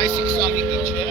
Այսի 25-ին չէ։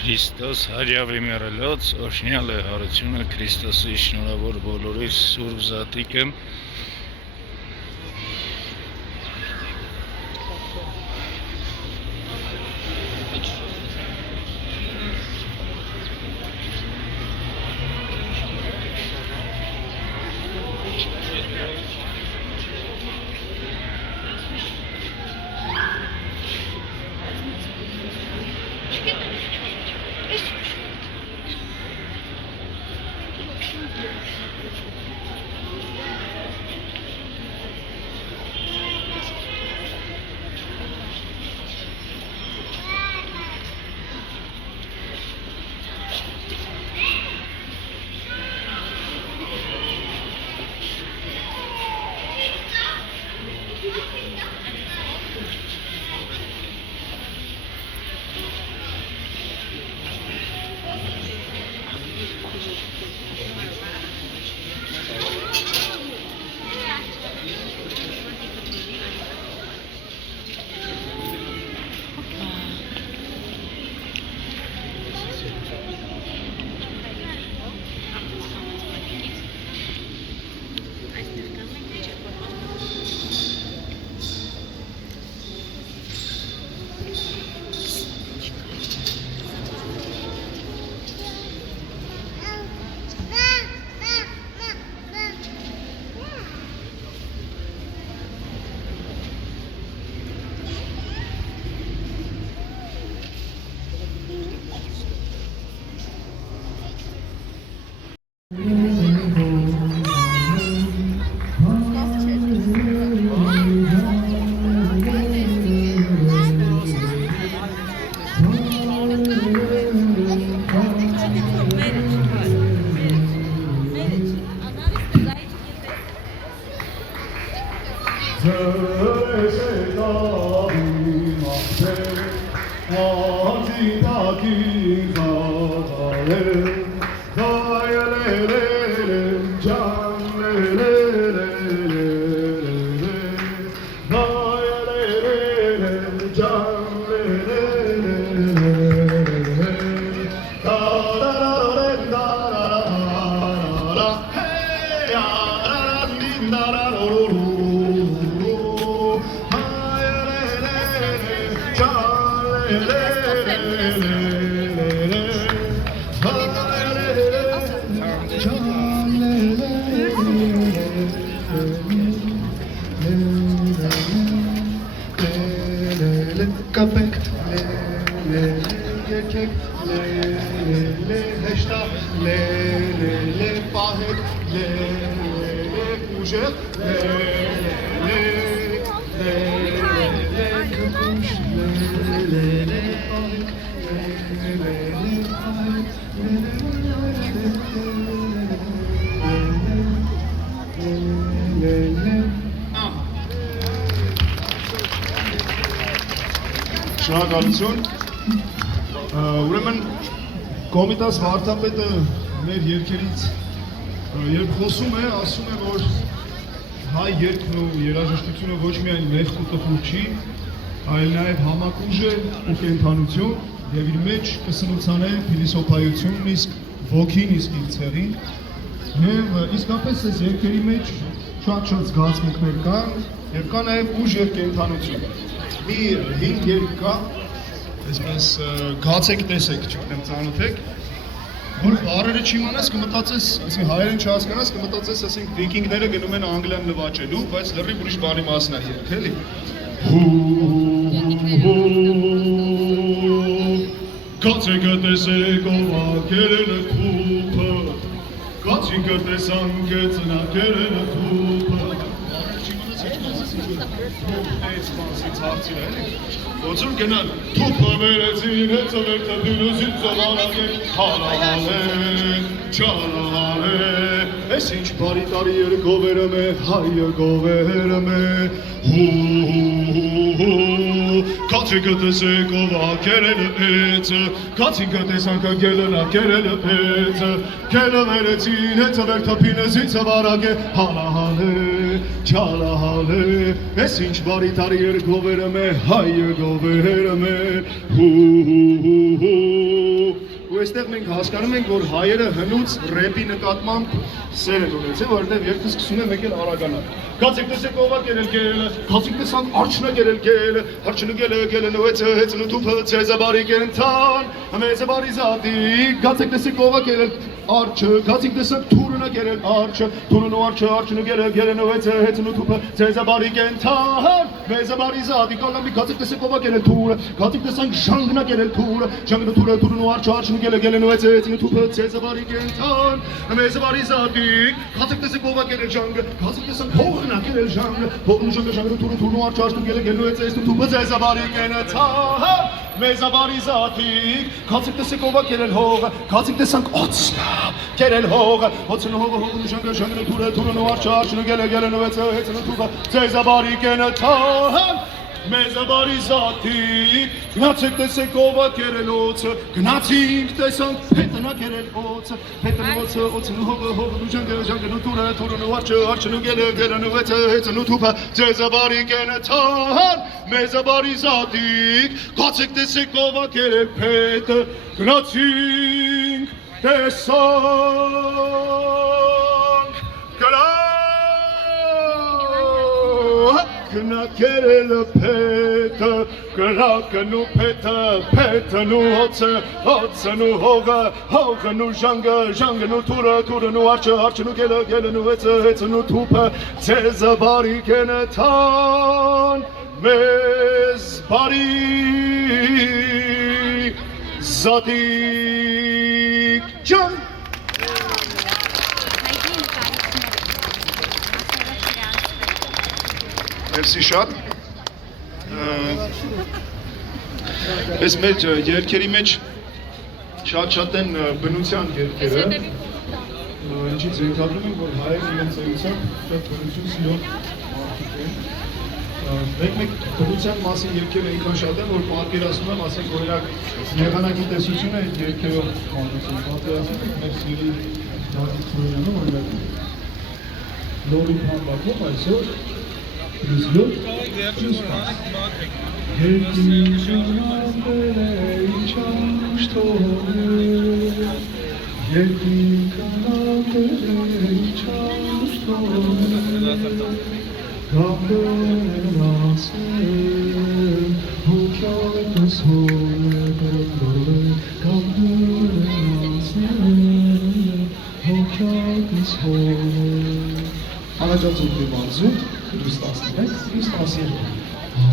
Քրիստոս հարյավի մեռելոց, օրհնյալ է հարությունը Քրիստոսի շնորհավոր բոլորի սուրբ զատիկը։ Շնորհակալություն։ Ուրեմն Կոմիտաս վարդապետը մեր երկերից երբ խոսում է, ասում է, որ հայ երգն ու երաժշտությունը ոչ միայն մեծ ու տխուր չի, այլ նաև համակուժ է ու կենդանություն եւ իր մեջ կսնուցանե փիլիսոփայությունն, իսկ ոգին, իսկ իր ցեղին։ Եվ իսկապես այս երգերի մեջ շատ զգացմունքներ կան եւ կա նաեւ ուժ եւ կենդանություն։ Մի հին երգ կա, այսպես գացեք տեսեք, չգիտեմ ծանոթ եք, որ բառերը չիմանաս կմտածես, այսինքն հայերեն չհասկանաս, կմտածես, ասենք վիկինգները գնում են Անգլիան նվաճելու, բայց լրիվ ուրիշ բանի մասն է երգ, էլի։ Գացեք տեսեք ով ակերել է թուփը, գացինք տեսանք ծնակերել է թուփը։ Ոցում գնալ, թուփը վերեցին, հեծը վերթը դյուրուսին ծովանագեն, հալահալեն, չալահալեն, ես ինչ բարի տարի էր գովերում է, հայը գովերում է, Կացինքը տեսեք ով ակերել է էծը, կացինքը տեսանք գելն ակերել է էծը, գելը վերեցին, հեծը վերթը զիցը վարագ է, հալահալե, չալահալե, ես ինչ բարի տարի էր գովերում է, հայը գովերում է, ու այստեղ մենք հասկանում ենք, որ հայերը հնուց ռեպի նկատմամբ սեր են ունեցել, որովհետև երգը սկսում է մեկ էլ արագանալ։ Գացեք տեսեք ով ա կերել գելը, գացեք տեսանք արջն ա կերել գելը, արջն ու գելը նվեցը հեծն ու թուփը ձեզ ա բարի կենթան, մեզ ա բարի զատիկ, գացեք տեսեք ով ա կերել արջը, գացեք տեսանք թուրն ա կերել արջը, թուրն ու արջը, արջն ու գելը նվեցը հեծն ու թուփը ձեզ ա բարի կենթան, մեզ ա բարի զատիկ, ալամի գացեք տեսեք ով ա կերել թուրը, գացեք տեսանք ժանգն ա կերել թուրը, ժանգն ու թուրը, թուրն ու արջը, արջն ու գելը նվեցը հեծն ու թուփը ձեզ ա բարի կենթան, մեզ ա բարի զատիկ, գացեք տեսեք ով ա կերել ժանգը, գացեք տեսանք հողն ա կերել ժանգը, հողն ու ժանգը թուրն ու արջը, արջն ու գելը նվեցը հեծն ու թուփը ձեզ ա բարի կենթան, մեզ ա բարի զատիկ, գացեք տեսեք ով ա կերել հողը, գացեք տեսանք օծն ա կերել հողը, օծն ու հողը, հողն ու ժանգը թուրն ու արջը, արջն ու գելը նվեցը հեծն ու թուփը ձեզ ա բարի կենթան, մեզ ա բարի զատիկ, գնացեք տեսեք ով ա կերել օծը, գնացինք տեսանք փետն ա կերել օծը, փետն ու օծը, օծն ու հողը, հողն ու ժանգը թուրն ու արջը, արջն ու գելը նվեցը հեծն ու թուփը ձեզ ա բարի կենթան, մեզ ա բարի զատիկ, գացեք տեսեք ով ա կերել փետը, գնացինք տեսանք Gna kerel peta, gna nu peta, peta nu hotse nu hoga, hoga nu janga nu tura nu arche nu gele nu etse nu tupa, zeza bari kenetan, mez bari zadik can. Merci շատ։ Այս մեր երգերի մեջ շատ են բնության երգերը, ինչից ենթադրում ենք, որ հայերը իրենց էությամբ շատ բնություն սիրող մարդիկ են։ Մեկ բնության մասին երգերը այնքան շատ են, որ պատկերացնում եմ, ասենք օրինակ եղանակի տեսությունը այդ երգերով պատկերացնում ենք մեր սիրելի Դավիթ Սուրյանը, օրինակ լորի համբակում այսօր Plus l'autre, plus pas.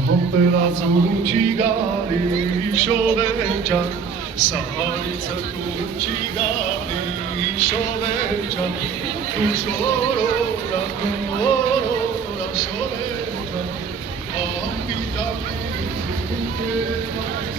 Հոմպելացում չի գալի շովեջան, սահարիցը տուն չի գալի շովեջան, տուն շորորա շովեջան, ամպիտակում կերմայց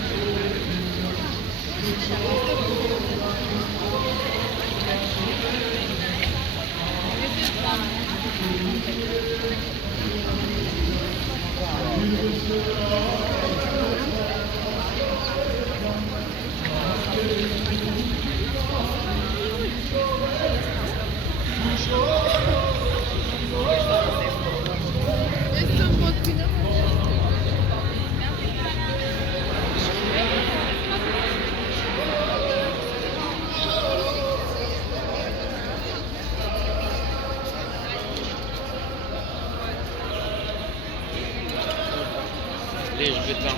Лишь бы там.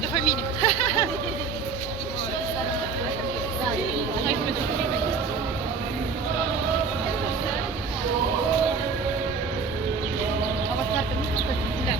До фамилии. А вот карта можно сказать? Да.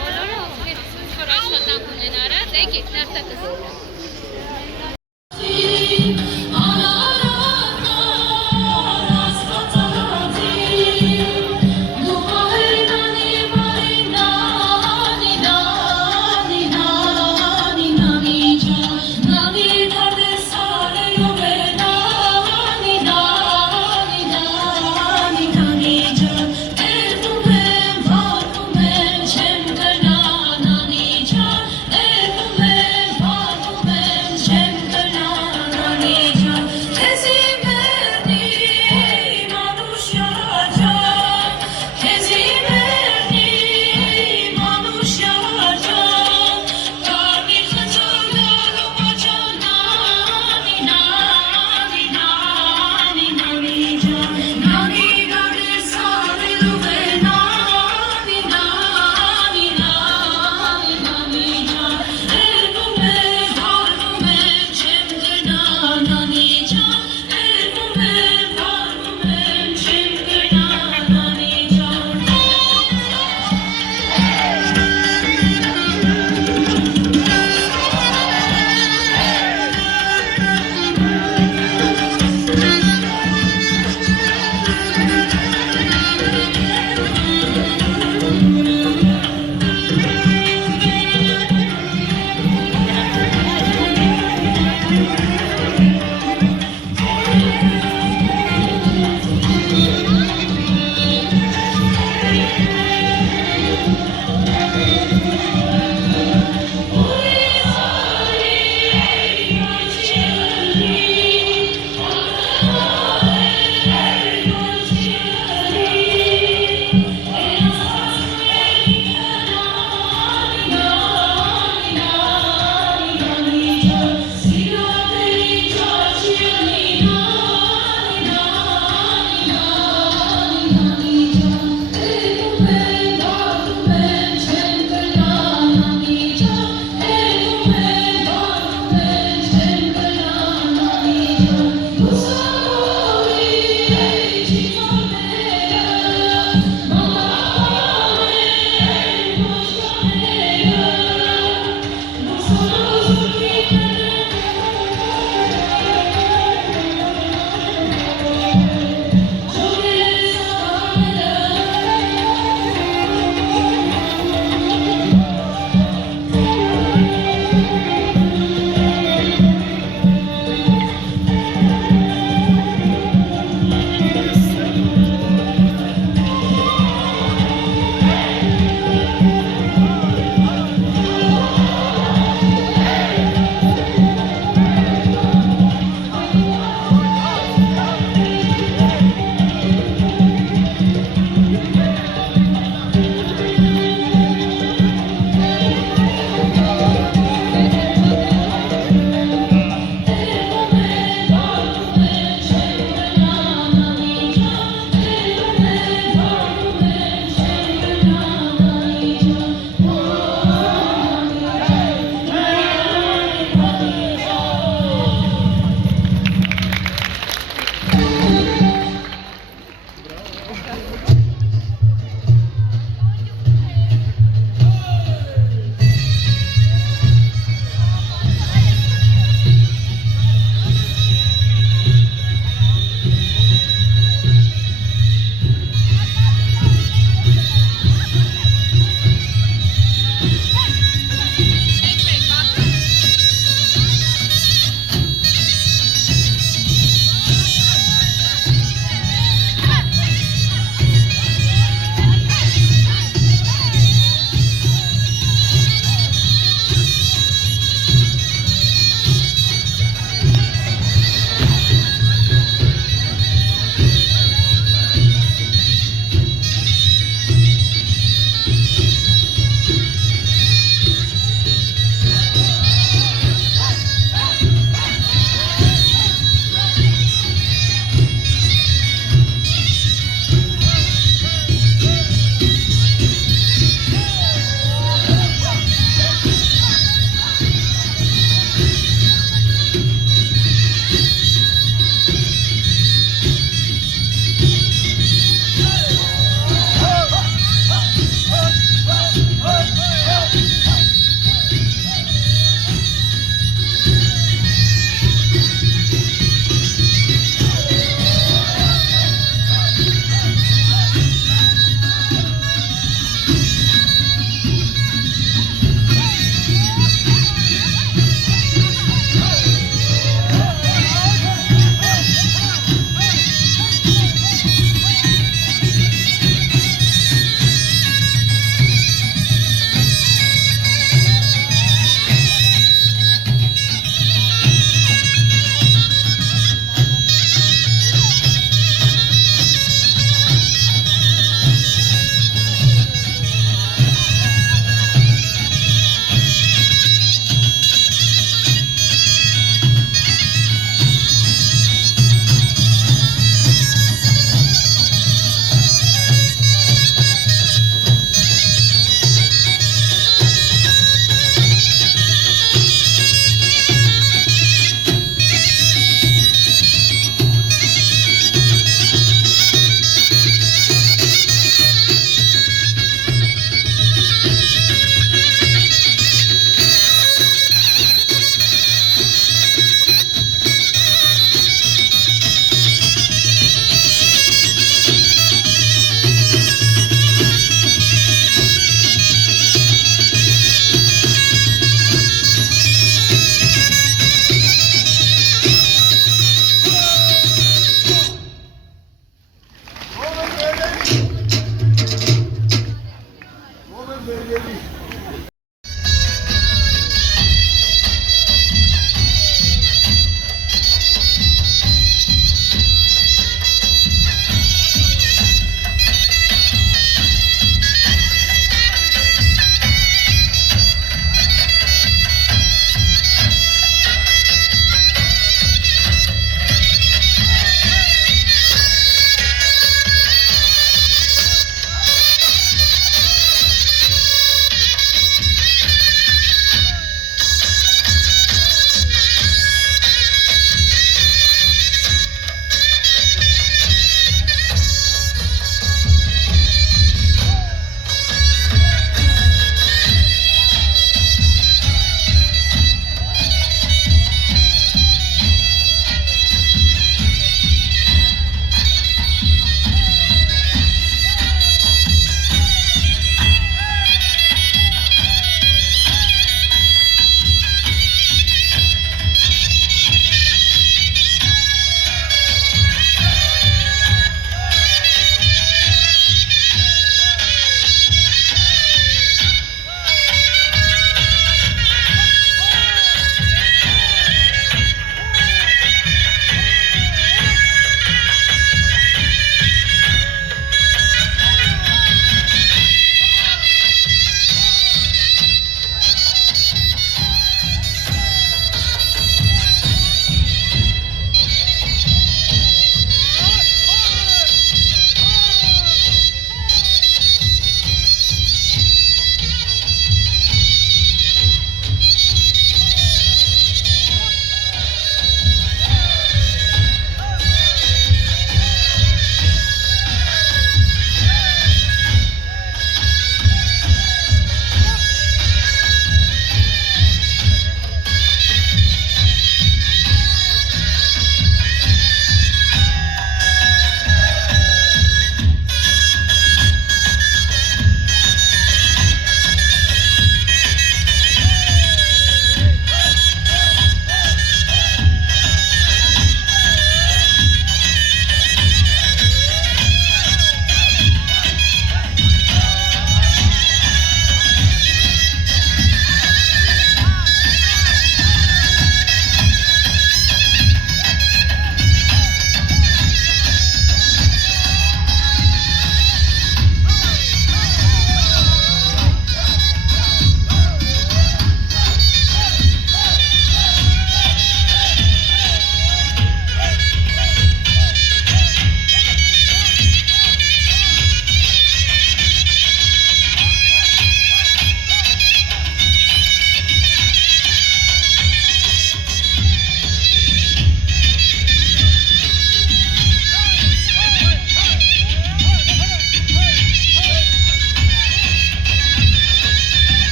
Բոլորը ովքեր այսօր աշխատանք ունեն արած, եկեք նարտակս։